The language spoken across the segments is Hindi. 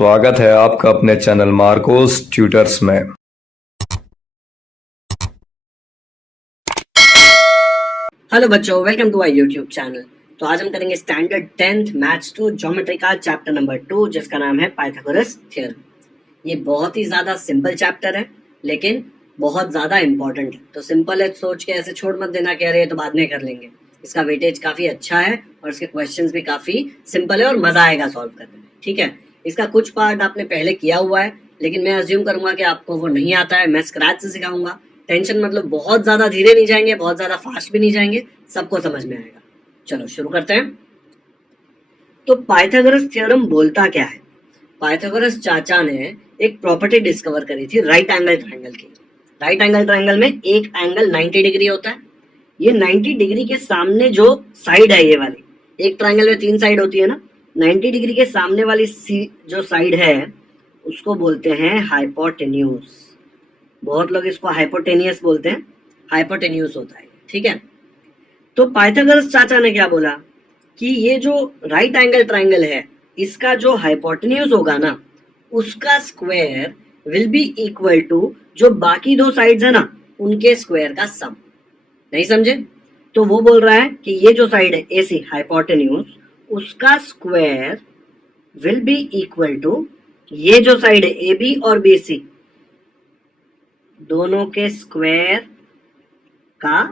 स्वागत है आपका अपने चैनल मार्कोस ट्यूटर्स में। हेलो बच्चों, welcome to our YouTube channel. तो आज हम करेंगे स्टैंडर्ड 10th मैथ्स 2 ज्योमेट्री का चैप्टर नंबर 2, जिसका नाम है पाइथागोरस थ्योरम। ये बहुत ही ज्यादा सिंपल चैप्टर है, लेकिन बहुत ज्यादा इंपॉर्टेंट है। तो सिंपल है सोच के ऐसे छोड़ मत देना, कह रहे हैं तो बाद में कर लेंगे। इसका वेटेज काफी अच्छा है और इसके क्वेश्चंस भी काफी सिंपल है और मजा आएगा सॉल्व करने में। ठीक है, इसका कुछ पार्ट आपने पहले किया हुआ है, लेकिन मैं अज्यूम करूंगा कि आपको वो नहीं आता है। मैं स्क्रैच से सिखाऊंगा। टेंशन मतलब बहुत ज्यादा धीरे नहीं जाएंगे, बहुत ज्यादा फास्ट भी नहीं जाएंगे, सबको समझ में आएगा। चलो शुरू करते हैं। तो पाइथागोरस थ्योरम बोलता क्या है? पाइथागोरस चाचा ने एक प्रॉपर्टी डिस्कवर करी थी राइट एंगल ट्रायंगल की। राइट एंगल ट्रायंगल में एक एंगल 90 डिग्री होता है। ये 90 डिग्री के सामने जो साइड है, ये वाली, एक ट्रायंगल में 3 साइड होती है ना, 90 डिग्री के सामने वाली जो साइड है उसको बोलते हैं हाइपोटेन्यूज। बहुत लोग इसको हाइपोटेनियस बोलते हैं, हाइपोटेन्यूस होता है। ठीक है, तो पाइथागोरस चाचा ने क्या बोला कि ये जो राइट एंगल ट्रायंगल है, इसका जो हाइपोटेन्यूस होगा ना, उसका square will be equal to जो बाकी दो साइड्स है ना, उनके स्क्वायर का सम। नहीं समझे? तो वो बोल रहा है कि ये जो साइड है एसी हाइपोटेन्यूस, उसका square will be equal to ये जो साइड है ए बी और बी सी, दोनों के स्क्वायर का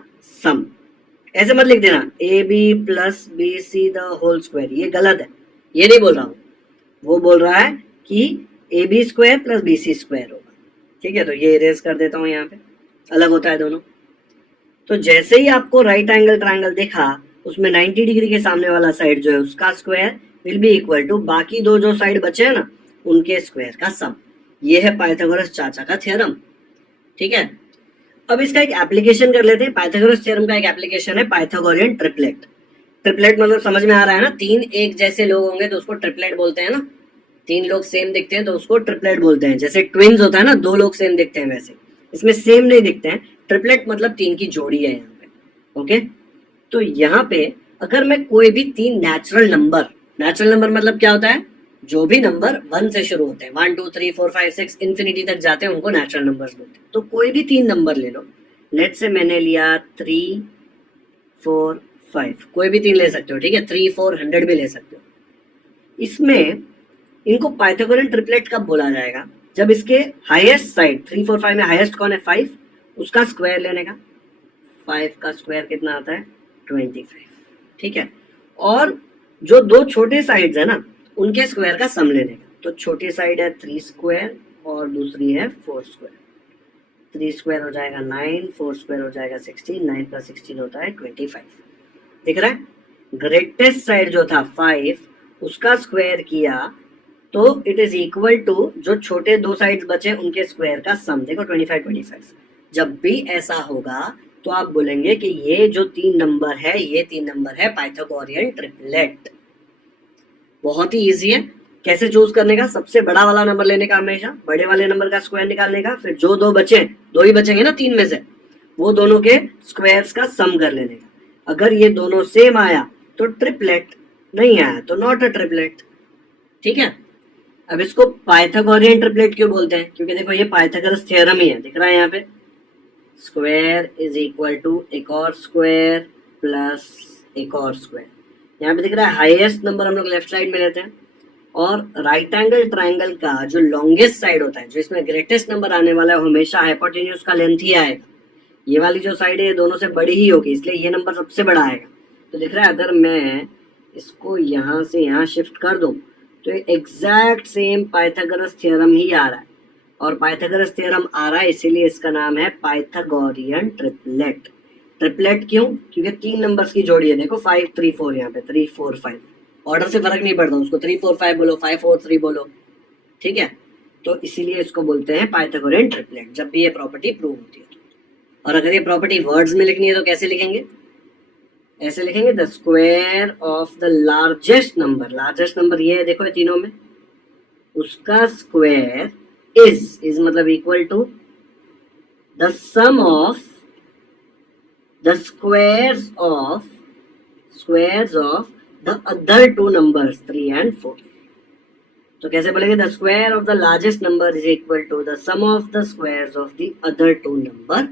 सम। ऐसे मत लिख देना A B plus B C the whole square, ये गलत है, ये नहीं बोल रहा हूं। वो बोल रहा है कि A B square plus B C square होगा। ठीक है, तो ये इरेज कर देता हूं, यहाँ पे अलग होता है दोनों। तो जैसे ही आपको राइट एंगल ट्रायंगल देखा, उसमें 90 डिग्री के सामने वाला साइड जो है उसका square will be equal to बाकी दो जो साइड बचे हैं ना, उनके स्क्वायर का सम। ये है पाइथागोरस चाचा का थ्योरम। ठीक है, अब इसका एक एप्लीकेशन कर लेते हैं। पाइथागोरस थ्योरम का एक एप्लीकेशन है पाइथागोरियन ट्रिपलेट। ट्रिपलेट मतलब समझ में आ रहा है ना, 3 एक जैसे लोग होंगे तो उसको ट्रिपलेट बोलते हैं ना। 3 लोग सेम दिखते हैं तो उसको ट्रिपलेट बोलते हैं। जैसे ट्विन्स होता है ना, 2 लोग सेम दिखते हैं, वैसे इसमें सेम नहीं दिखते हैं। ट्रिपलेट मतलब 3 की जोड़ी है यहाँ पे। ओके, तो यहाँ पे अगर मैं कोई भी 3 नेचुरल नंबर मतलब क्या होता है? जो भी नंबर 1 से शुरू होते हैं, 1 2 3 4 5 6 इंफिनिटी तक जाते हैं, उनको नेचुरल नंबर्स बोलते हैं। तो कोई भी 3 नंबर ले लो। लेट से मैंने लिया 3 4 5, कोई भी 3 ले सकते हो। ठीक है, 3 4 100 भी ले सकते हो। इसमें इनको पाइथागोरियन ट्रिपलेट कब बोला जाएगा? जब इसके हाईएस्ट साइड 3 4 5 में हाईएस्ट कौन है? 5, उसका स्क्वायर लेने का। 5 का स्क्वायर कितना आता है? 25। ठीक है, और जो दो छोटे साइड्स है ना, उनके स्क्वायर का सम लेने का। तो छोटी साइड है 3 स्क्वायर और दूसरी है 4 स्क्वायर। 3 स्क्वायर हो जाएगा 9, 4 स्क्वायर हो जाएगा 16, 9 प्लस 16 होता है 25। दिख रहा है? ग्रेटेस्ट साइड जो था 5, उसका स्क्वायर किया तो इट इज इक्वल टू जो छोटे दो साइड्स बचे उनके स्क्वायर का सम। देखो 25 25। जब भी ऐसा होगा तो आप बोलेंगे कि ये जो 3 नंबर है, ये 3 नंबर है पाइथागोरियन ट्रिपलेट। बहुत ही इजी है। कैसे चूज करने का? सबसे बड़ा वाला नंबर लेने का, हमेशा बड़े वाले नंबर का स्क्वायर निकालने का। फिर जो दो बचे, दो ही बचेंगे ना 3 में से, वो दोनों के स्क्वायर्स का सम कर लेने का। अगर ये दोनों सेम आया तो ट्रिपलेट, नहीं आया तो नॉट अ ट्रिपलेट। ठीक है, अब इसको पाइथागोरियन ट्रिपलेट क्यों बोलते हैं? क्योंकि देखो ये पाइथागोरस थ्योरम ही है। दिख रहा है यहाँ पे, स्क्वायर इज इक्वल टू एक और स्क्वायर प्लस एक और स्क्वायर। यहाँ पे दिख रहा है हाईएस्ट नंबर हम लोग लेफ्ट साइड में लेते हैं, और राइट एंगल ट्रायंगल का जो लॉन्गेस्ट साइड होता है, जो इसमें ग्रेटेस्ट नंबर आने वाला है, हमेशा हाइपोटेन्यूज का लेंथ ही आएगा। ये वाली जो साइड है ये दोनों से बड़ी ही होगी, इसलिए ये नंबर सबसे बड़ा आएगा। तो दिख रहा है, अगर मैं इसको यहाँ से यहाँ शिफ्ट कर दूं तो एग्जैक्ट सेम पाइथागोरस थ्योरम ही आ रहा है। और पाइथागोरस थ्योरम आ रहा है इसीलिए इसका नाम है पाइथागोरियन ट्रिपलेट। ट्रिपलेट क्यों? क्योंकि 3 नंबर्स की जोड़ी है। देखो 5 3 4, यहाँ पे 3 4 5, ऑर्डर से फर्क नहीं पड़ता, उसको 3 4 5 बोलो, 5 4 3 बोलो। ठीक है, तो इसीलिए इसको बोलते हैं पाइथागोरियन ट्रिपलेट, जब भी ये प्रॉपर्टी प्रूव होती है। और अगर ये प्रॉपर्टी वर्ड्स में लिखनी है तो कैसे लिखेंगे? ऐसे लिखेंगे, the square of the largest number. Largest number ये है, देखो ये तीनों में, उसका स्क्वायर इज मतलब equal to the sum of the squares of the other 2 numbers 3 and 4। तो कैसे बोलेंगे, the square of the largest number is equal to the sum of the squares of the other two number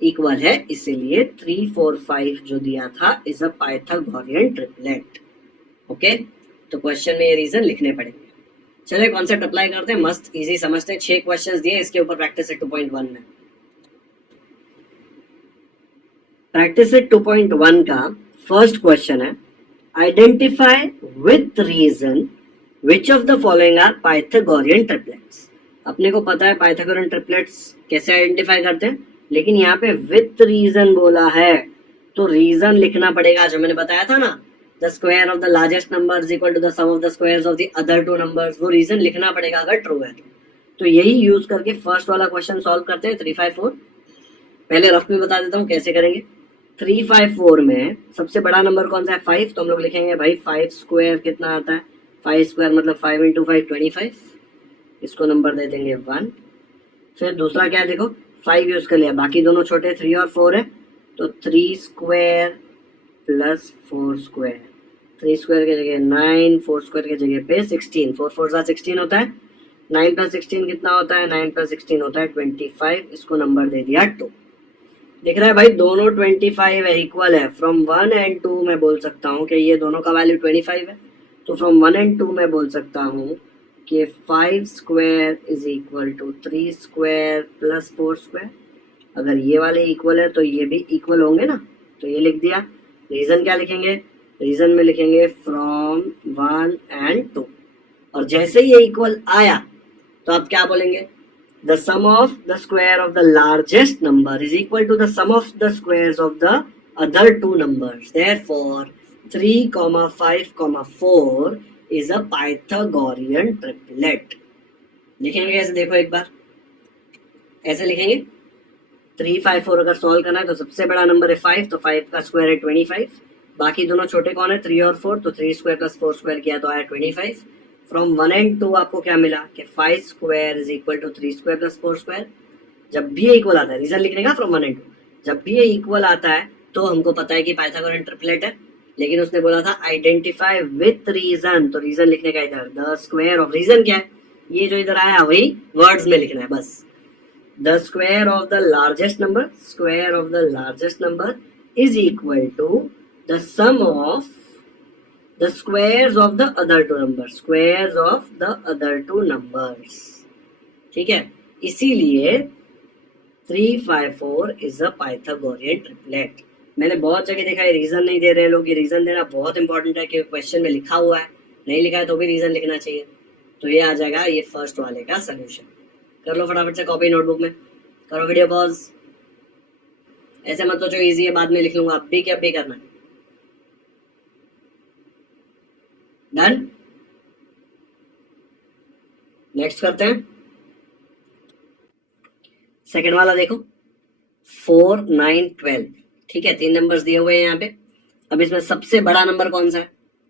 equal है, इसीलिए 3 4 5 जो दिया था is a Pythagorean triplet. Okay, तो क्वेश्चन में ये रीजन लिखने पड़ेंगे। चलिए कॉन्सेप्ट अप्लाई करते हैं, मस्त इजी समझते हैं। 6 क्वेश्चंस दिए, इसके ऊपर प्रैक्टिस है 2.1 में। प्रैक्टिस सेट 2.1 का फर्स्ट क्वेश्चन है, identify with reason which of the following are Pythagorean triplets. अपने को पता है पाइथागोरियन ट्रिपलेट्स कैसे आइडेंटिफाई करते हैं, लेकिन यहाँ पे विथ रीजन बोला है तो रीजन लिखना पड़ेगा। जो मैंने बताया था ना, the square of the largest number is equal to the sum of the squares of the other two numbers, वो रीजन लिखना पड़ेगा अगर ट्रू है तो यही यूज करके फर्स्ट वाला क्वेश्चन सॉल्व करते हैं। 3 5 4 पहले रफ में बता देता हूँ कैसे करेंगे। 3 5 4 में सबसे बड़ा नंबर कौन सा है, 5, तो हम लोग लिखेंगे भाई 5 स्क्वायर कितना आता है, 5 स्क्वायर मतलब 5 इंटू 5 25, इसको नंबर दे देंगे 1। फिर दूसरा क्या है, देखो 5 यूज कर लिया, बाकी दोनों छोटे 3 और 4 है, तो 3 स्क्वायर प्लस 4 स्क्वायर, 3 स्क्वायर की जगह 9, 4 स्क्वायर की जगह पे 16, 4 4 16 होता है, 9 प्लस 16 कितना होता है, 9 प्लस 16 होता है 25, इसको नंबर दे दिया 2। दिख रहा है भाई दोनों 25 है, इक्वल है। फ्रॉम 1 एंड 2 मैं बोल सकता हूँ कि ये दोनों का वैल्यू 25 है, तो फ्रॉम 1 एंड 2 मैं बोल सकता हूँ कि 5 square is equal to 3 square plus 4 square. अगर ये वाले इक्वल है तो ये भी इक्वल होंगे ना, तो ये लिख दिया। रीजन क्या लिखेंगे, रीजन में लिखेंगे फ्रॉम 1 एंड 2, और जैसे ये इक्वल आया तो आप क्या बोलेंगे, the sum of the square of the largest number is equal to the sum of the squares of the other two numbers, therefore 3, 5, 4 is a Pythagorean triplet. लिखेंगे कैसे, देखो एक बार ऐसे लिखेंगे। 3 5 4 अगर सॉल्व करना है तो सबसे बड़ा नंबर है 5, तो 5 का स्क्वायर है 25, बाकी दोनों छोटे कौन है 3 और 4, तो 3 स्क्वायर प्लस 4 स्क्वायर किया तो आया 25। फ्रॉम 1 एंड 2 आपको क्या मिला कि 5 square is equal to 3 square plus 4 square. जब भी ये इक्वल आता है, रीजन लिखने का फ्रॉम 1 एंड 2, जब भी ये इक्वल आता है तो हमको पता है कि पाइथागोरियन ट्रिपलेट है। लेकिन उसने बोला था आइडेंटिफाई विथ रीजन, तो रीजन लिखने का इधर द स्क्वायर ऑफ, रीजन क्या है, ये जो इधर आया वही वर्ड्स में लिखना है बस। The square of the largest number, square of the largest number is equal to the sum of the squares of the other two numbers, squares of the other two numbers। ठीक है, इसीलिए 3 5 4 is a Pythagorean triplet। मैंने बहुत जगह देखा है रीजन नहीं दे रहे लोग, ये रीजन देना बहुत इंपॉर्टेंट है कि क्वेश्चन में लिखा हुआ है, नहीं लिखा है तो भी रीजन लिखना चाहिए। तो ये आ जाएगा ये फर्स्ट वाले का सोल्यूशन। कर लो फटाफट से कॉपी नोटबुक में, करो वीडियो पॉज। ऐसे मत सोचो इजी है बाद में लिख लूंगा, अब भी क्या भी करना है। डन, नेक्स्ट करते हैं सेकेंड वाला। देखो 4 9 12, ठीक है, 3 नंबर्स दिए हुए हैं यहाँ पे। अब इसमें सबसे बड़ा नंबर कौन सा है,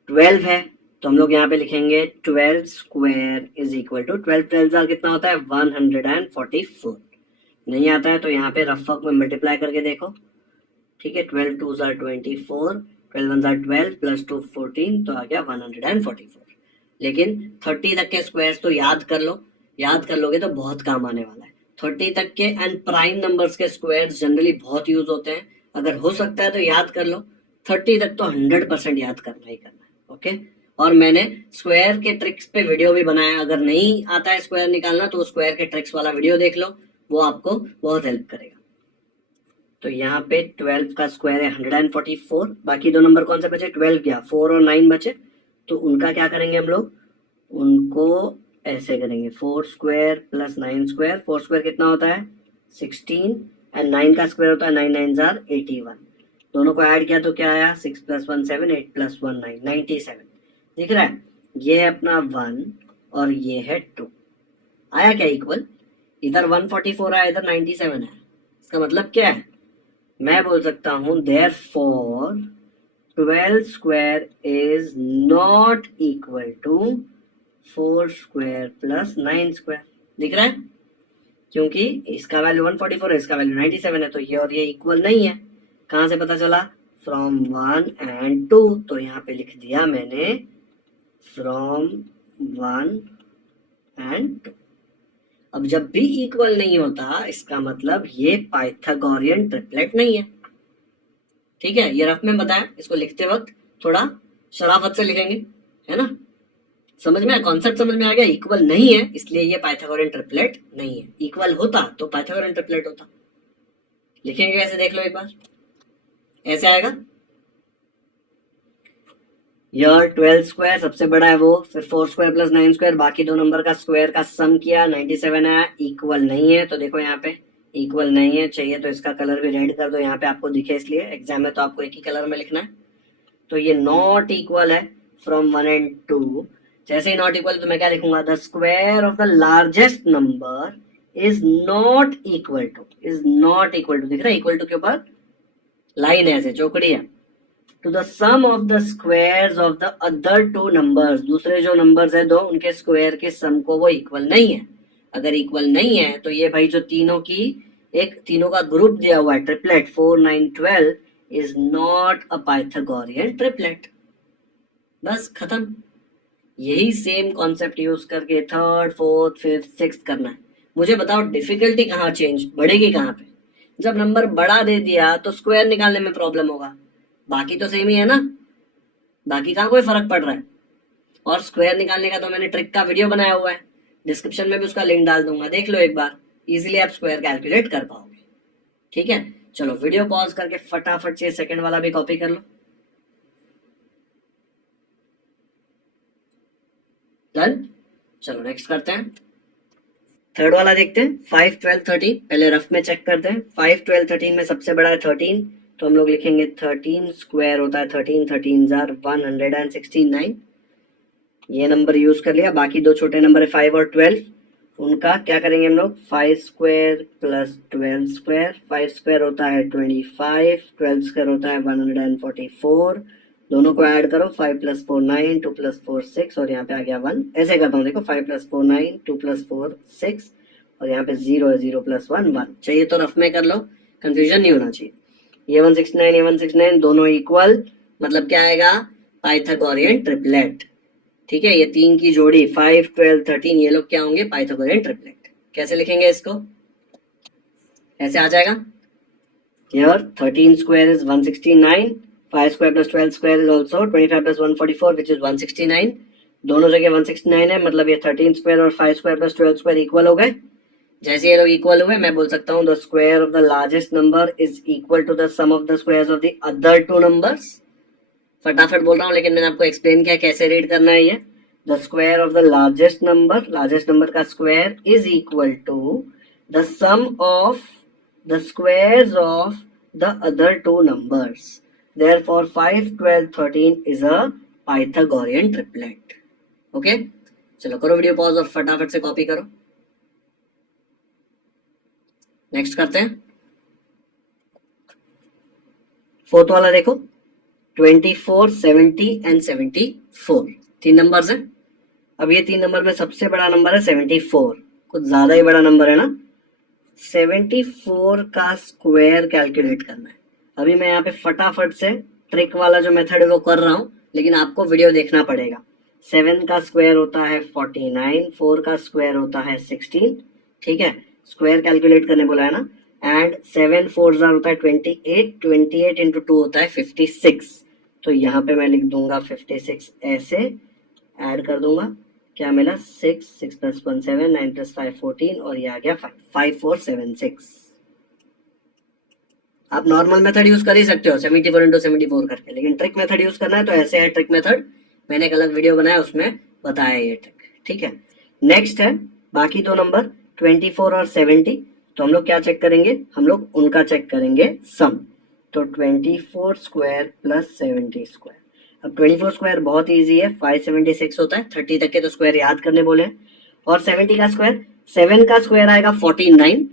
12 है, तो हम लोग यहाँ पे लिखेंगे 12 स्क्वायर इज इक्वल टू 12 12 कितना होता है 144। नहीं आता है तो यहाँ पे रफ वर्क में मल्टीप्लाई करके देखो, ठीक है। 12 2 24, 12 1 12 प्लस 2 14, तो आ गया 144। लेकिन 30 तक के स्क्वायर्स तो याद कर लो, याद कर लोगे तो बहुत काम आने वाला है। 30 तक के एंड प्राइम नंबर्स के स्क्वायर्स जनरली बहुत यूज होते हैं, अगर हो सकता है तो याद कर लो। 30 तक तो 100% याद करना ही करना है, ओके। और मैंने स्क्वायर के ट्रिक्स पे वीडियो भी बनाया, अगर नहीं आता है स्क्वायर निकालना तो स्क्वायर के ट्रिक्स वाला वीडियो देख लो, वो आपको बहुत हेल्प करेगा। तो यहाँ पे 12 का स्क्वायर है 144, बाकी दो नंबर कौन से बचे, 12 गया, 4 और 9 बचे, तो उनका क्या करेंगे हम लोग, उनको ऐसे करेंगे 4 स्क्वायर प्लस 9 स्क्वायर। 4 स्क्वायर कितना होता है 16, एंड 9 का स्क्वायर होता है 9 9 81। दोनों को ऐड किया तो क्या आया, 6 + 1 7, 8 + 1 9, 97। दिख रहा है, ये है अपना 1 और ये है 2, आया क्या इक्वल। इधर 144 आया, इधर 97 है। इसका मतलब क्या है, मैं बोल सकता हूं therefore 12 square is not equal to 4 square plus 9 square. दिख रहा है, क्योंकि इसका वैल्यू 144 है, इसका वैल्यू 97 है, तो ये और ये इक्वल नहीं है। कहां से पता चला, फ्रॉम 1 एंड 2, तो यहाँ पे लिख दिया मैंने फ्रॉम 1 एंड 2। अब जब भी इक्वल नहीं होता इसका मतलब ये पाइथागोरियन ट्रिपलेट नहीं है। ठीक है, ये रफ में बताया, इसको लिखते वक्त थोड़ा शराफत से लिखेंगे, है ना। समझ में, कॉन्सेप्ट समझ में आ गया। इक्वल नहीं है इसलिए ये पाइथागोरियन ट्रिपलेट नहीं है। इक्वल होता तो पाइथागोरियन ट्रिपलेट होता। लिखेंगे कैसे देख लो एक बार, ऐसे आएगा। यार 12 स्क्वायर सबसे बड़ा है वो, फिर 4 स्क्वायर प्लस 9 स्क्वायर, बाकी दो नंबर का स्क्वायर का सम किया 97 आया। इक्वल नहीं है तो देखो यहाँ पे इक्वल नहीं है, चाहिए तो इसका कलर भी रेड कर दो यहाँ पे आपको दिखे, इसलिए एग्जाम में तो आपको एक ही कलर में लिखना है। तो ये नॉट इक्वल है फ्रॉम 1 एंड 2। जैसे ही नॉट इक्वल तो मैं क्या लिखूंगा, the square of the largest number is not equal to, is not equal to, दिख रहा है इक्वल टू के ऊपर लाइन है ऐसे चौकड़ी है, to the sum of the squares of the other two numbers, दूसरे जो नंबर्स है दो उनके स्क्वायर के सम को वो इक्वल नहीं है। अगर इक्वल नहीं है तो ये भाई जो तीनों की एक तीनों का ग्रुप दिया हुआ है triplet 4 9 12 is not a Pythagorean triplet. बस खत्म। यही सेम कॉन्सेप्ट यूज करके थर्ड फोर्थ फिफ्थ सिक्स्थ करना है। मुझे बताओ डिफिकल्टी कहाँ चेंज बढ़ेगी कहाँ पे? जब नंबर बड़ा दे दिया तो स्क्वायर निकालने में प्रॉब्लम होगा, बाकी तो सेम ही है ना, बाकी कहाँ कोई फर्क पड़ रहा है। और स्क्वायर निकालने का तो मैंने ट्रिक का वीडियो बनाया हुआ है, डिस्क्रिप्शन में भी उसका लिंक डाल दूंगा, देख लो एक बार, इजीली आप स्क्वायर कैलकुलेट कर पाओगे। ठीक है, चलो वीडियो पॉज करके फटाफट से सेकंड वाला भी कॉपी कर लो। डन, चलो नेक्स्ट करते हैं। थर्ड वाला देखते हैं 5 12 13। पहले रफ में चेक करते हैं। 5 12 13 में सबसे बड़ा है 13, तो हम लोग लिखेंगे 13 स्क्वायर होता है 13, 13 जार 169। ये नंबर यूज कर लिया। बाकी दो छोटे नंबर है 5 और 12, उनका क्या करेंगे हम लोग, 5 स्क्वायर प्लस 12 स्क्वायर। 5 स्क्वायर होता है 25, 12 स्क्वायर होता है 144। दोनों को ऐड करो, 5 प्लस 4 9, 2 प्लस 4 6 और यहाँ पे आ गया 1। ऐसे करता हूँ देखो, 5 प्लस 4 9, 2 प्लस 4 6 और यहाँ पे 0 है, 0 प्लस 1 1। चाहिए तो रफ में कर लो, कंफ्यूजन नहीं होना चाहिए। ये 169 ये 169 दोनों इक्वल, मतलब क्या आएगा, पाइथागोरियन ट्रिपलेट। ठीक है, ये तीन की जोड़ी 5 12 13 ये लोग क्या होंगे, पाइथागोरियन ट्रिपलेट। कैसे लिखेंगे इसको, ऐसे आ जाएगा। Here 13 square is 169, 5 square plus 12 square is also 25 plus 144 which is 169। दोनों जगह 169 है, मतलब ये 13 स्क्वायर और 5 स्क्वायर प्लस 12 स्क्वायर इक्वल हो गए। जैसे ये लोग इक्वल हुए मैं बोल सकता हूँ the square of the largest number is equal to the sum of the squares of the other two numbers. फटाफट बोल रहा हूँ लेकिन मैंने आपको एक्सप्लेन किया कैसे रीड करना है ये। The square of the largest number का square is equal to the sum of the squares of the other two numbers. Therefore 5 12 13 is a Pythagorean triplet. Okay, चलो करो वीडियो पॉज और फटाफट से कॉपी करो। नेक्स्ट करते हैं। फोर्थ वाला देखो 24 70 एंड 74 तीन नंबर्स हैं। अब ये तीन नंबर में सबसे बड़ा नंबर है 74, कुछ ज्यादा ही बड़ा नंबर है ना। 74 का स्क्वायर कैलकुलेट करना है। अभी मैं यहाँ पे फटाफट से ट्रिक वाला जो मेथड है वो कर रहा हूँ, लेकिन आपको वीडियो देखना पड़ेगा। 7 का स्क्वायर होता है 49, 4 का स्क्वायर होता है 16। ठीक है, स्क्वायर कैलकुलेट करने बोला है ना। एंड 7 4 होता है 28, 28 इंटू 2 होता है 56। तो यहाँ पे मैं लिख दूंगा 56 ऐसे, ऐड कर दूंगा, क्या मिला 6 6 प्लस 1 7 9 प्लस 5 14 और ये आ गया 5 5 4 7 6। आप नॉर्मल मेथड यूज कर ही सकते हो 74 इंटू 74 करके, लेकिन ट्रिक मेथड यूज करना है तो ऐसे है ट्रिक मेथड। मैंने एक अलग वीडियो बनाया उसमें बताया ये ट्रिक। ठीक है, नेक्स्ट है बाकी दो नंबर 24 और 70। तो हम लोग क्या चेक करेंगे, हम लोग उनका चेक करेंगे सम। तो 24 स्क्वायर प्लस 70 स्क्वायर। अब 24 स्क्वायर बहुत इजी है, 576 होता है। 30 तक के तो स्क्वायर याद करने बोले हैं। और 70 का स्क्वायर, 7 का स्क्वायर आएगा 49।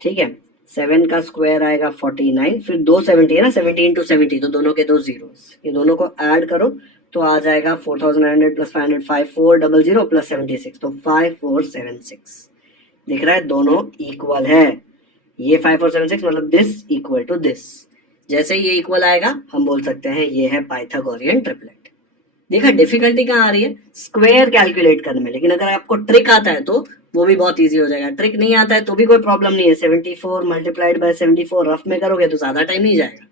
ठीक है, 7 का स्क्वायर आएगा 49, फिर 2 70 है ना, 70 इंटू 70 तो दोनों के दो जीरोस, ये दोनों को ऐड करो तो आ जाएगा 4900 प्लस 500 5400 प्लस 76 तो 5476। दिख रहा है दोनों इक्वल है। ये 5476 मतलब दिस इक्वल टू दिस। जैसे ये इक्वल आएगा हम बोल सकते हैं ये है पाइथागोरियन ट्रिपलेट। देखा डिफिकल्टी कहाँ आ रही है, स्क्वायर कैलकुलेट करने में। लेकिन अगर आपको ट्रिक आता है तो वो भी बहुत इजी हो जाएगा। ट्रिक नहीं आता है तो भी कोई प्रॉब्लम नहीं है, 74 मल्टीप्लाइड बाय 74 रफ में करोगे तो ज्यादा टाइम नहीं जाएगा,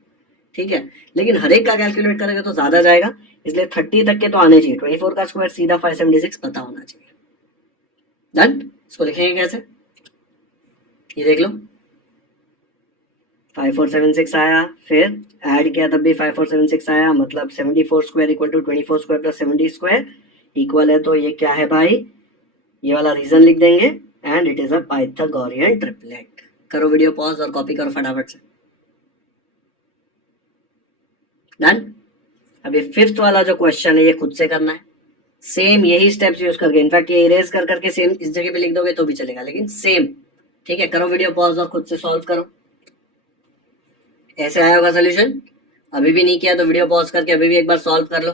ठीक है। लेकिन हर एक का कैलकुलेट करोगे तो ज्यादा जाएगा, इसलिए 30 तक के तो आने चाहिए। 24 का स्क्वायर सीधा 576 पता होना चाहिए। डन। इसको लिखेंगे कैसे, ये देख लो, 5476 आया, फिर ऐड किया तब भी 5476 आया, मतलब 74 square equal to 24 square plus 70 square equal है। तो ये क्या है भाई, ये वाला रीजन लिख देंगे, and it is a Pythagorean triplet. करो वीडियो पॉज और कॉपी करो फटाफट से। डन। अब ये फिफ्थ वाला जो क्वेश्चन है ये खुद से करना है, सेम यही स्टेप्स यूज करके। इनफैक्ट ये इरेज कर करके सेम इस जगह पे लिख दोगे तो भी चलेगा, लेकिन सेम, ठीक है। करो वीडियो पॉज और खुद से सॉल्व करो। ऐसे आया होगा सोल्यूशन। अभी भी नहीं किया तो वीडियो पॉज करके अभी भी एक बार सॉल्व कर लो।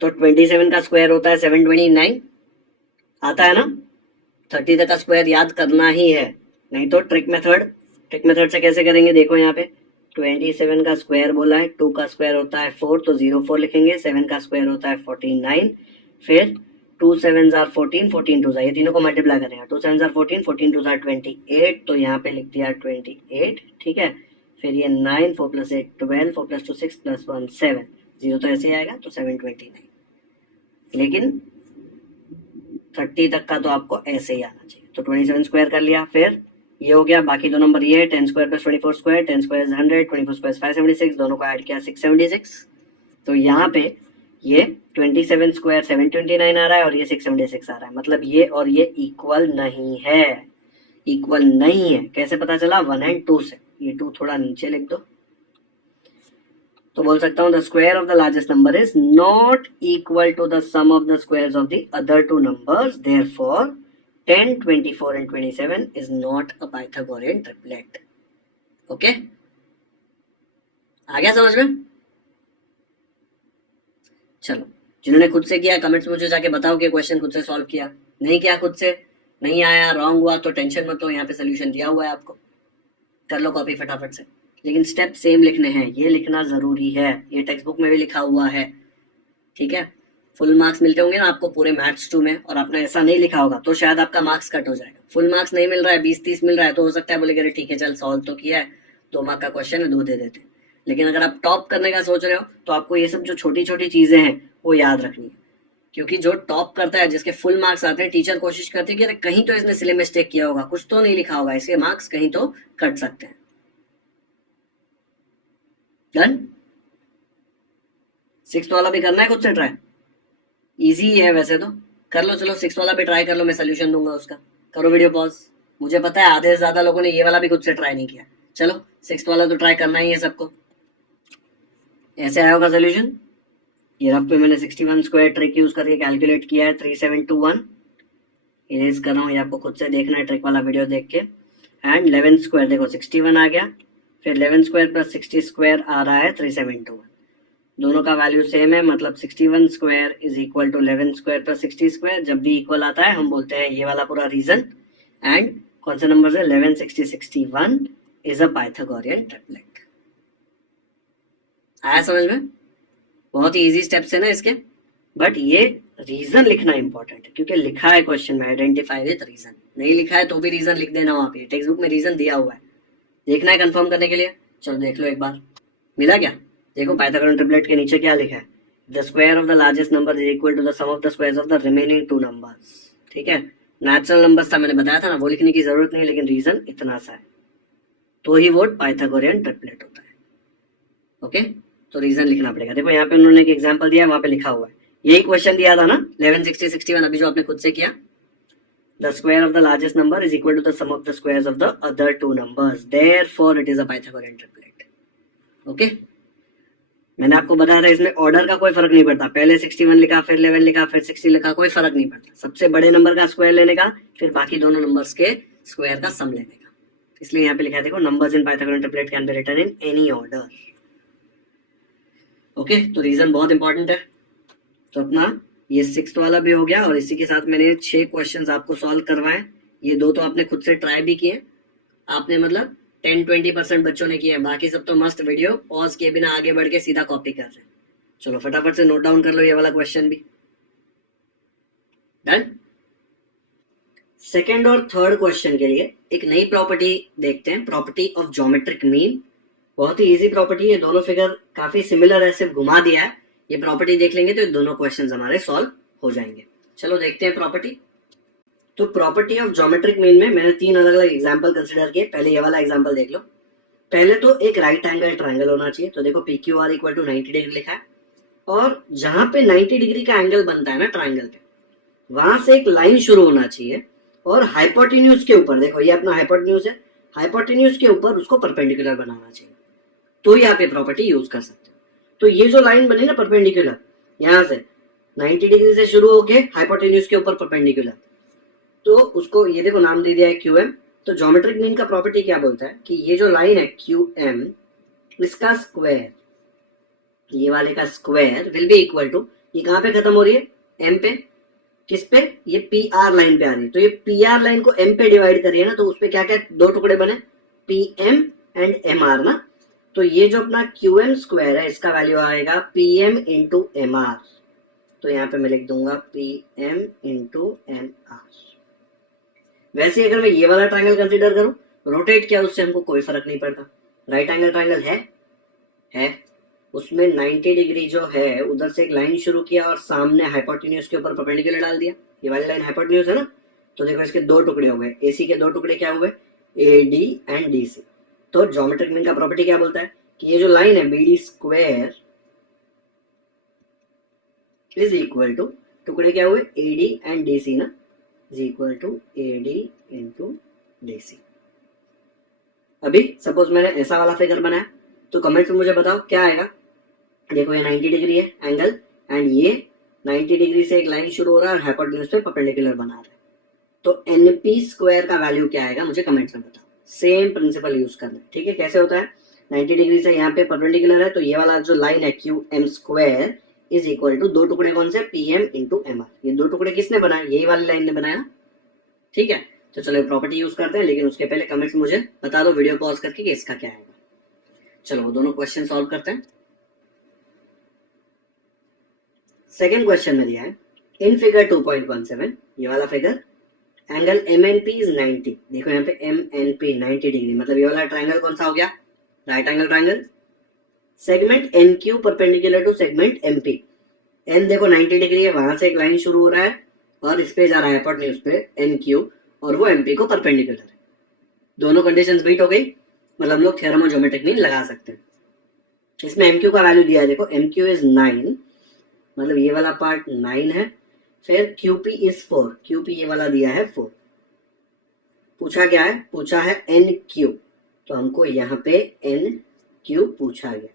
तो 27 का स्क्वायर होता है 729, आता है ना। 30 तक का स्क्वायर याद करना ही है, नहीं तो ट्रिक मेथड से कैसे करेंगे, देखो यहाँ पे 27 का स्क्वायर बोला है, 2 का स्क्वायर होता है 4 तो 04 लिखेंगे, 7 का स्क्वायर होता है 49, फिर 2 7s are 14, 14 2s ये तीनों को मल्टीप्लाई करेंगे, 2 7s are 14, 14 2s are 28, तो यहाँ पे लिख दिया 28, ठीक है। फिर ये 9, 4 + 8 12, 4 + 2 6 + 1 7, 0 तो ऐसे ही आएगा, तो 729। लेकिन 30 तक का तो आपको ऐसे ही आना चाहिए। तो 27 स्क्वायर कर लिया, फिर ये हो गया, बाकी दो नंबर ये 10 square plus 24 square, 10 square 100, 24 square 576, दोनों को ऐड किया 676। तो यहाँ पे ये 27 स्क्वायर 729 आ रहा है और ये 676 आ रहा है, मतलब ये और ये इक्वल नहीं है। इक्वल नहीं है कैसे पता चला, 1 एंड 2 से। ये 2 थोड़ा नीचे लिख दो, तो बोल सकता हूँ the square of the largest number is not equal to the sum of the squares of the other two numbers, therefore 10, 24 and 27 is not a Pythagorean triplet. Okay, आ गया समझ में। चलो, जिन्होंने खुद से किया कमेंट्स मुझे जाके बताओ कि क्वेश्चन खुद से सॉल्व किया, नहीं किया खुद से, नहीं आया, रॉन्ग हुआ तो टेंशन मत लो, यहाँ पे सोल्यूशन दिया हुआ है आपको, कर लो कॉपी फटाफट से। लेकिन स्टेप सेम लिखने हैं, ये लिखना जरूरी है, ये टेक्स्ट बुक में भी लिखा हुआ है, ठीक है। फुल मार्क्स मिलते होंगे ना आपको पूरे मैथ्स 2 में, और आपने ऐसा नहीं लिखा होगा तो शायद आपका मार्क्स कट हो जाएगा। फुल मार्क्स नहीं मिल रहा है, 20-30 मिल रहा है, तो हो सकता है बोले अरे ठीक है चल सॉल्व तो किया है, 2 मार्क का क्वेश्चन है 2 दे देते। लेकिन अगर आप टॉप करने का सोच रहे हो तो आपको ये सब जो छोटी छोटी चीजें हैं वो याद रखनी है, क्योंकि जो टॉप करता है, जिसके फुल मार्क्स आते हैं, टीचर कोशिश करती है कि अरे कहीं तो इसने सिले मिस्टेक किया होगा, कुछ तो नहीं लिखा होगा, इसके मार्क्स कहीं तो कट सकते हैं। डन। 6th वाला भी करना है खुद से ट्राई, इजी है वैसे तो, कर लो। चलो 6th वाला भी ट्राई कर लो, मैं सोल्यूशन दूंगा उसका। करो वीडियो पॉज। मुझे पता है आधे से ज्यादा लोगों ने ये वाला भी खुद से ट्राई नहीं किया। चलो 6th वाला तो ट्राई करना ही है सबको। ऐसे आया होगा सोल्यूशन। ये रफ पे मैंने 61 स्क्वायर ट्रिक यूज करके कैलकुलेट किया है, 3721। इरेज कर रहा हूँ, ये आपको खुद से देखना है ट्रिक वाला वीडियो देख के। एंड 11 स्क्वायर देखो 61 आ गया, फिर 11 स्क्वायर प्लस 60 स्क्वायर आ रहा है 3721। दोनों का वैल्यू सेम है, मतलब 61 square is equal to 11 square plus 60 square. जब भी इक्वल आता है हम बोलते हैं ये वाला पूरा रीजन। एंड कौन सा नंबर है, 11 60 61 इज अ पाइथागोरियन ट्रिपलेट। आया समझ में। बहुत ही इजी स्टेप्स है ना इसके, बट ये रीजन लिखना इंपॉर्टेंट है, क्योंकि लिखा है क्वेश्चन में आइडेंटिफाई विद रीजन। नहीं लिखा है तो भी रीजन लिख देना वहां पे, टेक्स्ट बुक में रीजन दिया हुआ है, देखना है कंफर्म करने के लिए। चलो देख लो एक बार, मिला क्या। देखो पाइथागोरियन ट्रिपलेट के नीचे क्या लिखा है, the square of the largest number is equal to the sum of the squares of the remaining 2 numbers. ठीक है, नेचुरल नंबर्स था मैंने बताया था ना, वो लिखने की जरूरत नहीं, लेकिन रीजन इतना सा है तो ही वो पाइथागोरियन ट्रिपलेट होता है। ओके, तो रीजन लिखना पड़ेगा। देखो यहाँ पे उन्होंने एक एग्जांपल दिया है, वहां पे लिखा हुआ है, यही क्वेश्चन दिया था ना 11 60 61, अभी जो आपने खुद से किया। The square of the largest number is equal to the sum of the squares of the other 2 numbers. Therefore, it is a Pythagorean triplet. Okay? मैंने आपको बताया था इसमें ऑर्डर का कोई फर्क नहीं पड़ता, पहले 61 लिखा, फिर 11 लिखा, फिर 60 लिखा, कोई फर्क नहीं पड़ता। सबसे बड़े नंबर का स्क्वायर लेने का, फिर बाकी दोनों नंबर्स के स्क्वायर का सम लेने का। इसलिए यहाँ पे लिखा है देखो, numbers in Pythagorean triplet can be written in any order. Okay, तो रीजन बहुत इंपॉर्टेंट है। तो अपना ये 6th वाला भी हो गया, और इसी के साथ मैंने 6 क्वेश्चंस आपको सॉल्व करवाए। ये 2 तो आपने खुद से ट्राई भी किए, आपने मतलब 10-20% बच्चों ने किए हैं, बाकी सब तो मस्त वीडियो पॉज किए बिना आगे बढ़ के सीधा कॉपी कर रहे हैं। चलो फटाफट से नोट डाउन कर लो ये वाला क्वेश्चन भी। डन। सेकेंड और थर्ड क्वेश्चन के लिए एक नई प्रॉपर्टी देखते हैं, प्रॉपर्टी ऑफ ज्योमेट्रिक मीन। बहुत ही इजी प्रॉपर्टी है, दोनों फिगर काफी सिमिलर है, सिर्फ घुमा दिया है। ये प्रॉपर्टी देख लेंगे तो ये दोनों क्वेश्चंस हमारे सॉल्व हो जाएंगे। चलो देखते हैं प्रॉपर्टी। तो प्रॉपर्टी ऑफ ज्योमेट्रिक मीन में मैंने 3 अलग अलग एग्जांपल कंसीडर किए। पहले ये वाला एग्जांपल देख लो। पहले तो एक राइट एंगल ट्रायंगल होना चाहिए, तो देखो P Q R equal to 90 degree लिखा है, और जहां पे 90 डिग्री का एंगल बनता है ना ट्रायंगल पे, वहां से एक लाइन शुरू होना चाहिए और हाइपोटेन्यूज के ऊपर, देखो ये अपना हाइपोटेन्यूज है, हाइपोटेन्यूज के ऊपर उसको परपेंडिकुलर बनाना चाहिए, तो ही आप ये प्रॉपर्टी यूज कर सकते हो। तो ये जो लाइन बनी ना परपेंडिकुलर, यहां से 90 डिग्री से शुरू होके हाइपोटेन्यूज के ऊपर परपेंडिकुलर, तो उसको ये देखो नाम दे दिया है क्यू एम। तो ज्योमेट्रिक मीन का प्रॉपर्टी क्या बोलता है कि ये जो लाइन है क्यू एम, इसका स्क्वायर, ये वाले का square will be equal to, ये कहां पे खत्म हो रही है, एम पे, किस पे, ये पी आर लाइन पे आ रही है, तो ये पी आर लाइन को एम पे डिवाइड करिए ना, तो उसपे क्या क्या 2 टुकड़े बने, P M and M R ना। तो ये जो अपना क्यू एम स्क्वायर है, इसका वैल्यू आएगा P M into M R. तो यहाँ पे मैं लिख दूंगा P M into M R. वैसे अगर मैं ये वाला ट्रायंगल कंसीडर करूं, रोटेट किया उससे हमको कोई फर्क नहीं पड़ता। राइट एंगल ट्रायंगल है, उसमें 90 डिग्री जो है उधर से एक लाइन शुरू किया और सामने हाइपोटेन्यूज के ऊपर परपेंडिकुलर डाल दिया। ये वाली लाइन हाइपोटेन्यूज है ना, तो देखो इसके 2 टुकड़े हो गए, एसी के 2 टुकड़े क्या हुए, A D and D C. तो ज्योमेट्रिक मीन का प्रॉपर्टी क्या बोलता है कि ये जो लाइन है B D square is equal to, टुकड़े क्या हुए, A D and D C ना, is equal to A D into D C. अभी सपोज मैंने ऐसा वाला फिगर बनाया, तो कमेंट में मुझे बताओ क्या आएगा। देखो ये 90 डिग्री है एंगल, एंड ये 90 डिग्री से एक लाइन शुरू हो रहा है और हाइपोटेन्यूज पे परपेंडिकुलर बना रहा है, तो एनपी स्क्वायर का वैल्यू क्या आएगा मुझे कमेंट्स में बताओ। सेम प्रिंसिपल यूज करना है, ठीक है। कैसे होता है, 90 डिग्री से यहाँ पे परपेंडिकुलर है, तो ये वाला जो लाइन है Q M square is equal to 2 टुकड़े कौन से, P M into M R. ये 2 टुकड़े किसने बनाए, यही वाली लाइन ने बनाया, ठीक है। तो चलो प्रॉपर्टी यूज करते हैं, लेकिन उसके पहले कमेंट्स मुझे बता दो वीडियो पॉज करके कि इसका क्या आएगा। चलो वो दोनों क्वेश्चन सॉल्व करते हैं। सेकेंड क्वेश्चन में दिया है इन फिगर 2.17, ये वाला figure, angle M N P is 90। देखो यहाँ पे एम एन पी 90 डिग्री, मतलब ये वाला ट्रायंगल कौन सा हो गया, right angle triangle. Segment N Q perpendicular to segment M P. एन देखो 90 डिग्री है, वहां से एक लाइन शुरू हो रहा है और इस पे जा रहा है हाइपोटेन्यूज पे एन क्यू, और वो एम पी को परपेंडिकुलर है। दोनों कंडीशंस मीट हो गई, मतलब हम लोग थ्योरम ऑफ ज्योमेट्रिक मीन लगा सकते हैं। इसमें एम क्यू का वैल्यू दिया है, देखो एम क्यू इज 9, मतलब ये वाला पार्ट 9 है, फिर QP इज 4, QP ये वाला दिया है 4। पूछा क्या है, पूछा है NQ, तो हमको यहाँ पे NQ पूछा गया।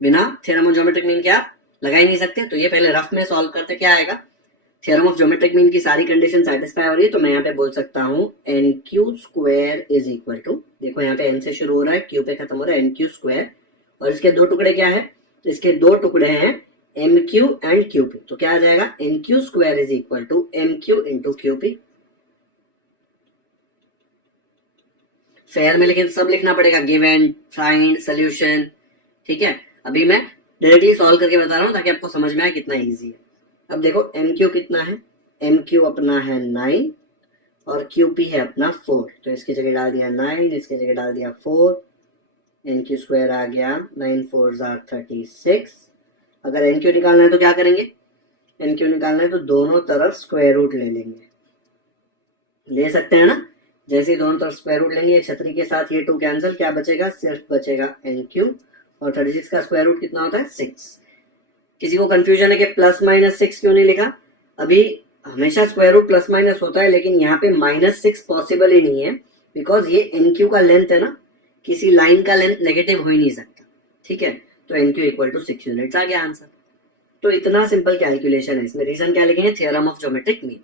बिना थ्योरम ऑफ ज्योमेट्रिक मीन क्या लगा ही नहीं सकते, तो ये पहले रफ में सॉल्व करते क्या आएगा। थ्योरम ऑफ ज्योमेट्रिक मीन की सारी कंडीशन सेटिस्फाई हो रही है, तो मैं यहाँ पे बोल सकता हूँ NQ square is equal to, देखो यहाँ पे N से शुरू हो रहा है, Q पे खत्म हो रहा है, NQ स्क्वायर, और इसके 2 टुकड़े क्या है, इसके 2 टुकड़े हैं MQ एंड QP, तो क्या आ जाएगा, NQ square is equal to MQ into QP। Fair में लेकिन सब लिखना पड़ेगा, गिवन, फाइंड, सोल्यूशन, ठीक है। अभी मैं डायरेक्टली सॉल्व करके बता रहा हूं ताकि आपको समझ में आए कितना इजी है। अब देखो MQ कितना है, MQ अपना है 9 और QP है अपना 4, तो इसकी जगह डाल दिया 9, इसकी जगह डाल दिया 4, NQ स्क्वायर आ गया 9 4 36। अगर NQ निकालना है तो क्या करेंगे, NQ निकालना है तो दोनों तरफ स्क्वायर रूट ले लेंगे, ले सकते हैं ना। जैसे ही दोनों तरफ स्क्वायर रूट लेंगे, छतरी के साथ ये 2 कैंसिल, क्या बचेगा, सिर्फ बचेगा NQ, और 36 का स्क्वायर रूट कितना होता है, 6। किसी को कंफ्यूजन है कि प्लस माइनस 6 क्यों नहीं लिखा, अभी हमेशा स्क्वायर रूट प्लस माइनस होता है, लेकिन यहाँ पे -6 पॉसिबल ही नहीं है, बिकॉज ये NQ का लेंथ है ना, किसी लाइन का लेंथ नेगेटिव हो ही नहीं सकता, ठीक है। तो NQ इक्वल टू 6 यूनिट्स आ गया आंसर। तो इतना सिंपल कैलकुलेशन है, इसमें रीजन क्या लिखेंगे, theorem of geometric mean.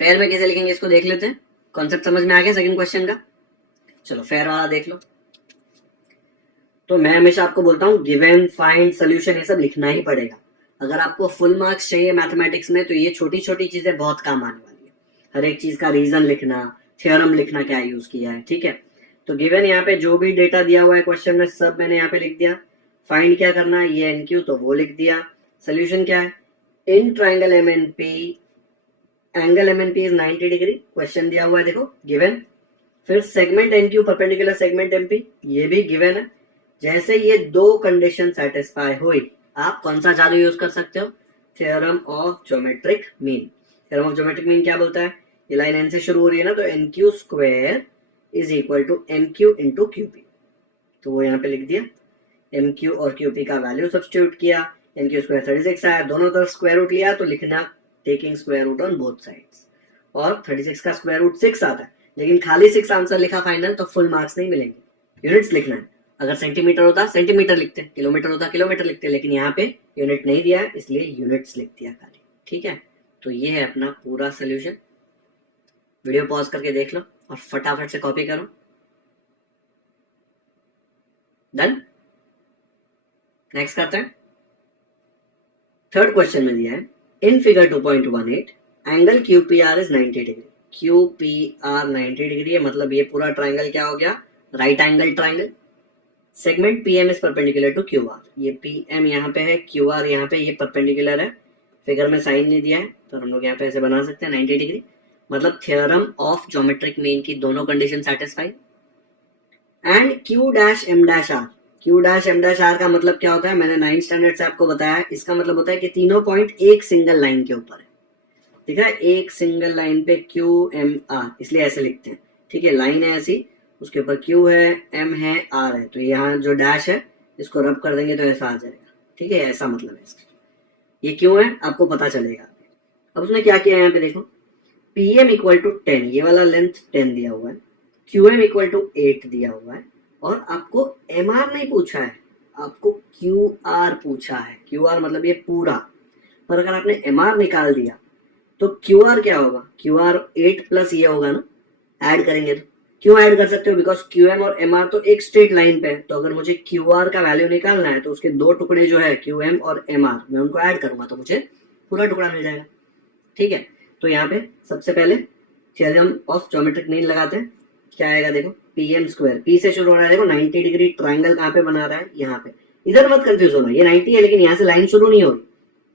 Fair में कैसे लिखेंगे इसको देख लेते हैं, कॉन्सेप्ट समझ में आ गया सेकंड क्वेश्चन का। चलो फेयर वाला देख लो। तो मैं हमेशा आपको बोलता हूँ गिवन, फाइंड, सोल्यूशन ये सब लिखना ही पड़ेगा। अगर आपको फुल मार्क्स चाहिए मैथमेटिक्स में, तो ये छोटी छोटी चीजें बहुत काम आने वाली है। हर एक चीज का रीजन लिखना, थ्योरम लिखना, क्या यूज किया है, ठीक है। तो गिवन यहाँ पे जो भी डेटा दिया हुआ है क्वेश्चन में सब मैंने यहाँ पे लिख दिया। फाइंड क्या करना है, ये एन क्यू तो वो लिख दिया। सोल्यूशन क्या है, in triangle M N P angle M N P is 90 degree, question दिया हुआ है देखो गिवन। फिर segment N Q perpendicular segment M P, ये भी गिवन है। जैसे ये दो कंडीशन सेटिस्फाई हुई, आप कौन सा जादू यूज कर सकते हो, theorem of geometric mean. Theorem of geometric mean क्या बोलता है, ये लाइन एन से शुरू हो रही है ना, तो N Q square is equal to M Q into Q P, तो वो यहाँ पे लिख दिया। एम क्यू और क्यू पी का वैल्यू सब्स्टिट्यूट किया, एन क्यू स्क्वायर 36 आया, दोनों तरफ स्क्वायर रूट लिया तो लिखना taking square root on both sides, और 36 का स्क्वायर रूट 6 आता है, लेकिन खाली 6 आंसर लिखा फाइनल तो फुल मार्क्स नहीं मिलेंगे, यूनिट्स लिखना है। अगर सेंटीमीटर होता सेंटीमीटर लिखते, किलोमीटर होता किलोमीटर लिखते, लेकिन यहाँ पे यूनिट नहीं दिया है इसलिए यूनिट्स लिख दिया खाली। ठीक है, तो ये है अपना पूरा सोल्यूशन। वीडियो पॉज करके देख लो और फटाफट से कॉपी करो। डन, नेक्स्ट करते हैं। थर्ड क्वेश्चन में दिया है in figure 2.18 angle QPR is 90 degree. QPR 90 degree है, मतलब ये पूरा ट्राइंगल क्या हो गया, right angle triangle. Segment PM is perpendicular to QR, ये PM यहाँ पे है, QR यहाँ पे, ये परपेंडिकुलर है। फिगर में साइन नहीं दिया है तो हम लोग यहाँ पे ऐसे बना सकते हैं 90 डिग्री, मतलब थ्योरम ऑफ ज्योमेट्रिक मीन की दोनों condition satisfy. And Q dash M dash R, Q dash M dash R का मतलब क्या होता है, मैंने 9th स्टैंडर्ड से आपको बताया है। इसका मतलब होता है कि तीनों पॉइंट एक सिंगल लाइन के ऊपर है, ठीक है, एक सिंगल लाइन पे QMR, इसलिए ऐसे लिखते हैं। ठीक है, लाइन है ऐसी, उसके ऊपर Q है, M है, R है, तो यहाँ जो डैश है इसको रब कर देंगे तो ऐसा आ जाएगा। ठीक है, ऐसा मतलब है इसका। ये क्यों है आपको पता चलेगा। अब उसने क्या किया यहाँ पे देखो, PM इक्वल टू 10, ये वाला लेंथ 10 दिया हुआ है, QM इक्वल टू 8 दिया हुआ है, और आपको MR नहीं पूछा है, आपको QR पूछा है। QR मतलब ये पूरा, पर अगर आपने MR निकाल दिया तो QR क्या होगा, QR 8 प्लस ये होगा ना, ऐड करेंगे तो। क्यों ऐड कर सकते हो, बिकॉज QM और MR तो एक स्ट्रेट लाइन पे है, तो अगर मुझे QR का वैल्यू निकालना है तो उसके दो टुकड़े जो है QM और MR, मैं उनको ऐड करूंगा तो मुझे पूरा टुकड़ा मिल जाएगा। ठीक है, तो यहाँ पे सबसे पहले थ्योरम ऑफ ज्योमेट्रिक मीन लगाते हैं। क्या आएगा देखो, PM स्क्वायर, P से शुरू हो रहा है देखो, 90 डिग्री ट्राइंगल कहाँ पे बना रहा है, यहाँ पे। इधर मत कंफ्यूज होना, ये 90 है लेकिन यहाँ से लाइन शुरू नहीं हो रही।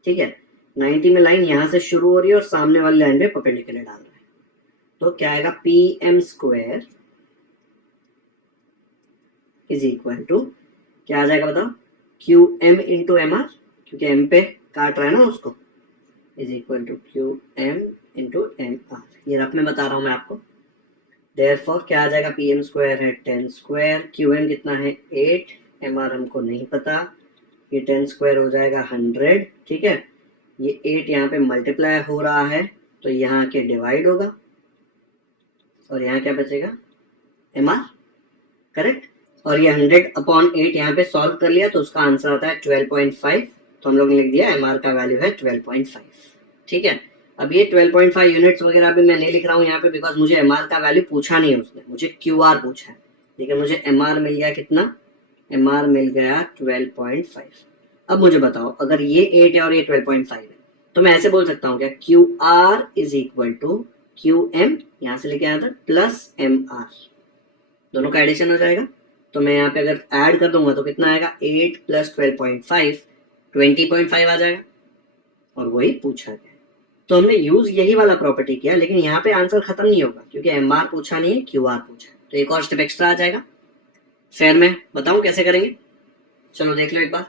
ठीक है, 90 में लाइन यहाँ से शुरू हो रही है और सामने वाली लाइन पे परपेंडिकुलर डाल रहा है, तो क्या आएगा, PM square is equal to क्या आ जाएगा बताओ, QM इंटू MR, क्योंकि M पे काट रहा है ना उसको, is equal to QM into MR। ये रफ में बता रहा हूं मैं आपको। देयरफॉर क्या आ जाएगा, PM स्क्वायर है 10 स्क्वायर, QM कितना है 8, MR हमको नहीं पता, ये 10 स्क्वायर हो जाएगा 100। ठीक है, ये 8 यहाँ पे मल्टीप्लाई हो रहा है तो यहाँ के डिवाइड होगा, और यहाँ क्या बचेगा, MR, करेक्ट। और ये 100/8 यहाँ पे सॉल्व कर लिया तो उसका आंसर आता है 12.5, तो हम लोग ने लिख दिया MR का वैल्यू है 12.5। ठीक है, अब ये 12.5 यूनिट्स वगैरह भी मैं नहीं लिख रहा हूँ यहाँ पे, बिकॉज मुझे MR का वैल्यू पूछा नहीं है उसने, मुझे QR पूछा है, लेकिन मुझे MR मिल गया कितना, MR मिल गया 12.5। अब मुझे बताओ, अगर ये 8 है और ये 12.5 है, तो मैं ऐसे बोल सकता हूँ क्या, QR is equal to QM, यहाँ से लेके आया था, प्लस MR, दोनों का एडिशन हो जाएगा। तो मैं यहाँ पे अगर ऐड कर दूंगा तो कितना आएगा, 8 प्लस 12.5 20.5 आ जाएगा, और वही पूछा गया। तो हमने यूज यही वाला प्रॉपर्टी किया, लेकिन यहाँ पे आंसर खत्म नहीं होगा क्योंकि MR पूछा नहीं है, QR पूछा है, तो एक और स्टेप एक्स्ट्रा आ जाएगा। फिर मैं बताऊं कैसे करेंगे, चलो देख लो एक बार।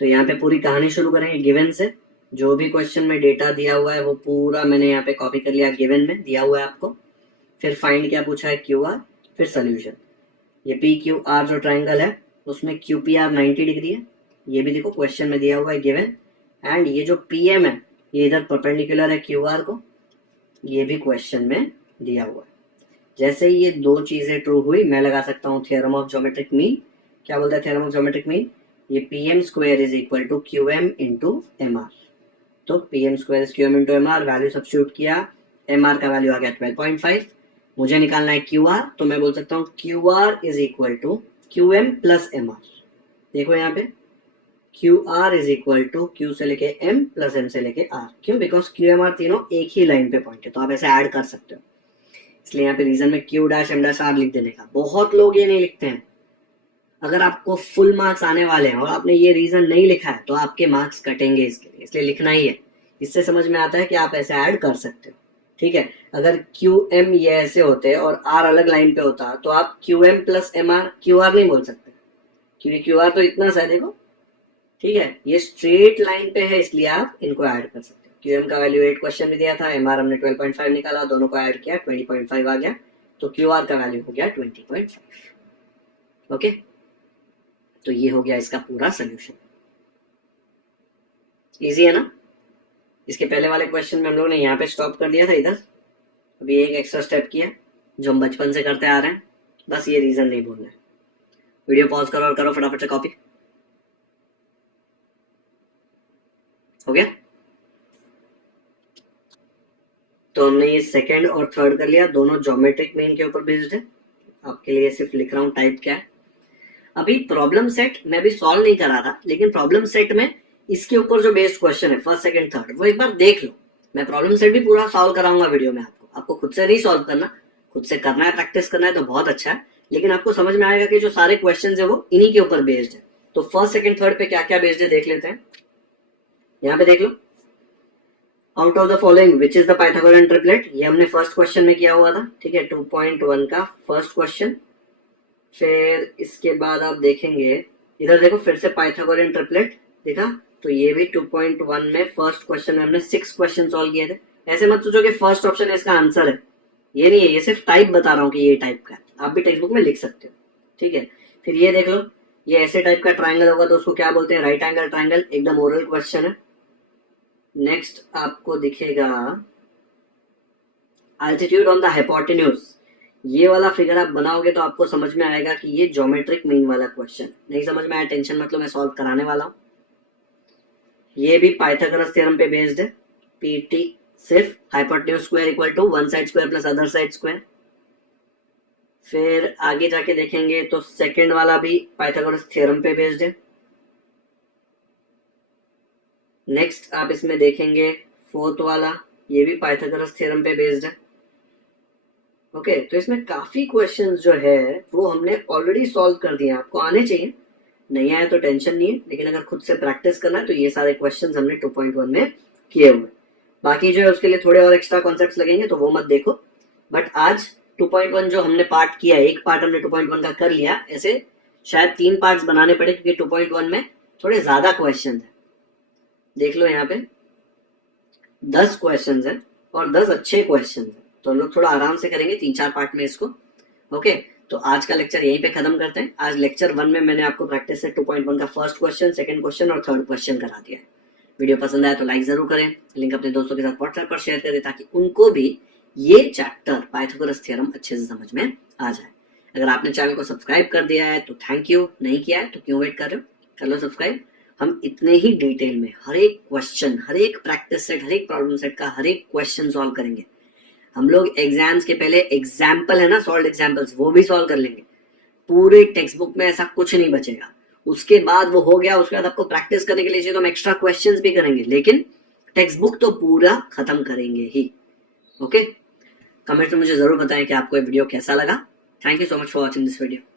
तो यहाँ पे पूरी कहानी शुरू करेंगे गिवन से। जो भी क्वेश्चन में डेटा दिया हुआ है वो पूरा मैंने यहाँ पे कॉपी कर लिया, गिवन में दिया हुआ है आपको। फिर फाइंड क्या पूछा है, QR, फिर सोल्यूशन। ये PQR जो ट्राइंगल है उसमें QPR 90 डिग्री है, ये भी देखो क्वेश्चन में दिया हुआ है गिवन। एंड ये जो PM है ये इधर परपेंडिकुलर है QR को, ये भी क्वेश्चन में दिया हुआ है। जैसे ही ये दो चीजें ट्रू हुई, मैं लगा सकता हूँ थ्योरम ऑफ ज्योमेट्रिक मीन। क्या बोलता है थ्योरम ऑफ ज्योमेट्रिक मीन, ये PM square is equal to QM into MR। तो PM square is QM into MR, value substitute किया, MR का वैल्यू आ गया 12.5, मुझे निकालना है QR, तो मैं बोल सकता हूँ QR is equal to QM plus MR। देखो यहाँ पे QR is equal to Q से लेके M प्लस M से लेके R। क्यों, बिकॉज QMR तीनों एक ही लाइन पे पॉइंट है, तो आप ऐसे ऐड कर सकते हो, इसलिए यहाँ पे रीजन में Q dash M dash R लिख देने का। बहुत लोग ये नहीं लिखते हैं, अगर आपको फुल मार्क्स आने वाले हैं और आपने ये रीजन नहीं लिखा है तो आपके मार्क्स कटेंगे इसके लिए, इसलिए लिखना ही है। इससे समझ में आता है कि आप ऐसे ऐड कर सकते हो, ठीक है। अगर क्यू एम ये ऐसे होते और आर अलग लाइन पे होता तो आप Q M plus M R Q R नहीं बोल सकते, क्योंकि क्यू आर तो इतना सा है, देखो, ठीक है। ये स्ट्रेट लाइन पे है इसलिए आप इनको ऐड कर सकते हो। क्यू एम का वैल्यू 8 क्वेश्चन में दिया था, एम आर हमने 12.5 निकाला, दोनों को ऐड किया 20.5 आ गया, तो क्यू आर का वैल्यू हो गया 20.5। ओके, तो ये हो गया इसका पूरा सोल्यूशन। इजी है ना। इसके पहले वाले क्वेश्चन में हम लोग ने यहाँ पे स्टॉप कर दिया था इधर, अभी एक एक्स्ट्रा स्टेप किया जो हम बचपन से करते आ रहे हैं, बस ये रीजन नहीं बोलना है। वीडियो पॉज करो और करो फटाफट से कॉपी। हो गया। तो हमने ये सेकंड और थर्ड कर लिया, दोनों ज्योमेट्रिक मीन के ऊपर बेस्ड है। आपके लिए सिर्फ लिख रहा हूं टाइप क्या है। अभी प्रॉब्लम सेट मैं भी सॉल्व नहीं करा था, लेकिन प्रॉब्लम सेट में इसके ऊपर जो बेस्ड क्वेश्चन है फर्स्ट सेकंड थर्ड, वो एक बार देख लो। मैं प्रॉब्लम सेट भी पूरा सॉल्व कराऊंगा वीडियो में। आपको खुद से नहीं सॉल्व करना, खुद से करना है, प्रैक्टिस करना है तो बहुत अच्छा है, लेकिन आपको समझ में आएगा कि जो सारे क्वेश्चन है वो इन्हीं के ऊपर बेस्ड है। तो फर्स्ट सेकंड थर्ड पे क्या क्या बेस्ड है देख लेते हैं। यहाँ पे देख लो, out of the following which is the Pythagorean triplet, ये हमने फर्स्ट क्वेश्चन में किया हुआ था, ठीक है, 2.1 का फर्स्ट क्वेश्चन। फिर इसके बाद आप देखेंगे इधर देखो, फिर से पाइथागोरियन ट्रिपलेट दिखा, तो ये भी 2.1 में फर्स्ट क्वेश्चन में हमने 6 क्वेश्चन सॉल्व किए थे। ऐसे मत सोचो कि फर्स्ट ऑप्शन है इसका आंसर है, ये नहीं है, ये सिर्फ टाइप बता रहा हूँ कि ये टाइप का है, आप भी टेक्स्ट बुक में लिख सकते हो, ठीक है। फिर ये देख लो, ये ऐसे टाइप का ट्राइंगल होगा तो उसको क्या बोलते हैं, राइट एंगल ट्राइंगल, एकदम ओरल क्वेश्चन है। नेक्स्ट आपको दिखेगा अल्टीट्यूड ऑन द हाइपोटेन्यूज, ये वाला फिगर आप बनाओगे तो आपको समझ में आएगा कि ये ज्योमेट्रिक मीन वाला क्वेश्चन। नहीं समझ में आया टेंशन मतलब, मैं सॉल्व कराने वाला हूं। ये भी पाइथागोरस थ्योरम पे बेस्ड है, पीटी सिर्फ hypotenuse square equal to one side square plus other side square. फिर आगे जाके देखेंगे तो सेकंड वाला भी पाइथागोरस थ्योरम पे बेस्ड है। नेक्स्ट आप इसमें देखेंगे फोर्थ वाला, ये भी पाइथागोरस थ्योरम पे बेस्ड है। ओके, तो इसमें काफी क्वेश्चंस जो है वो हमने ऑलरेडी सॉल्व कर दिए, आपको आने चाहिए, नहीं आया तो टेंशन नहीं है, लेकिन अगर खुद से प्रैक्टिस करना है तो ये सारे क्वेश्चंस हमने 2.1 में किए हुए। बाकी जो है उसके लिए थोड़े और एक्स्ट्रा कॉन्सेप्ट्स लगेंगे तो वो मत देखो, बट आज 2.1 जो हमने पार्ट किया, एक पार्ट हमने 2.1 का कर लिया, ऐसे शायद 3 पार्ट्स बनाने पड़े क्योंकि 2.1 में थोड़े ज्यादा क्वेश्चन है। देख लो यहाँ पे 10 क्वेश्चन है और 10 अच्छे क्वेश्चन है, तो हम लोग थोड़ा आराम से करेंगे 3-4 पार्ट में इसको। ओके, तो आज का लेक्चर यहीं पे खत्म करते हैं। आज लेक्चर 1 में मैंने आपको प्रैक्टिस से 2.1 का फर्स्ट क्वेश्चन, सेकंड क्वेश्चन और थर्ड क्वेश्चन करा दिया है। वीडियो पसंद आया तो लाइक जरूर करें, लिंक अपने दोस्तों के साथ व्हाट्सएप पर शेयर करें ताकि उनको भी ये चैप्टर पाइथागोरस थ्योरम अच्छे से समझ में आ जाए। अगर आपने चैनल को सब्सक्राइब कर दिया है तो थैंक यू, नहीं किया है तो क्यों वेट कर रहे हो, कर लो सब्सक्राइब। हम इतने ही डिटेल में हर एक क्वेश्चन, हर एक प्रैक्टिस सेट, हर एक प्रॉब्लम सेट का हर एक क्वेश्चन सॉल्व करेंगे। हम लोग एग्जाम्स के पहले एग्जाम्पल है ना, सॉल्व एग्जाम्पल्स, वो भी सॉल्व कर लेंगे। पूरे टेक्स्ट बुक में ऐसा कुछ नहीं बचेगा। उसके बाद वो हो गया, उसके बाद आपको प्रैक्टिस करने के लिए चाहिए तो हम एक्स्ट्रा क्वेश्चंस भी करेंगे, लेकिन टेक्स्ट बुक तो पूरा खत्म करेंगे ही। ओके, कमेंट में मुझे जरूर बताएं कि आपको ये वीडियो कैसा लगा। Thank you so much for watching this video.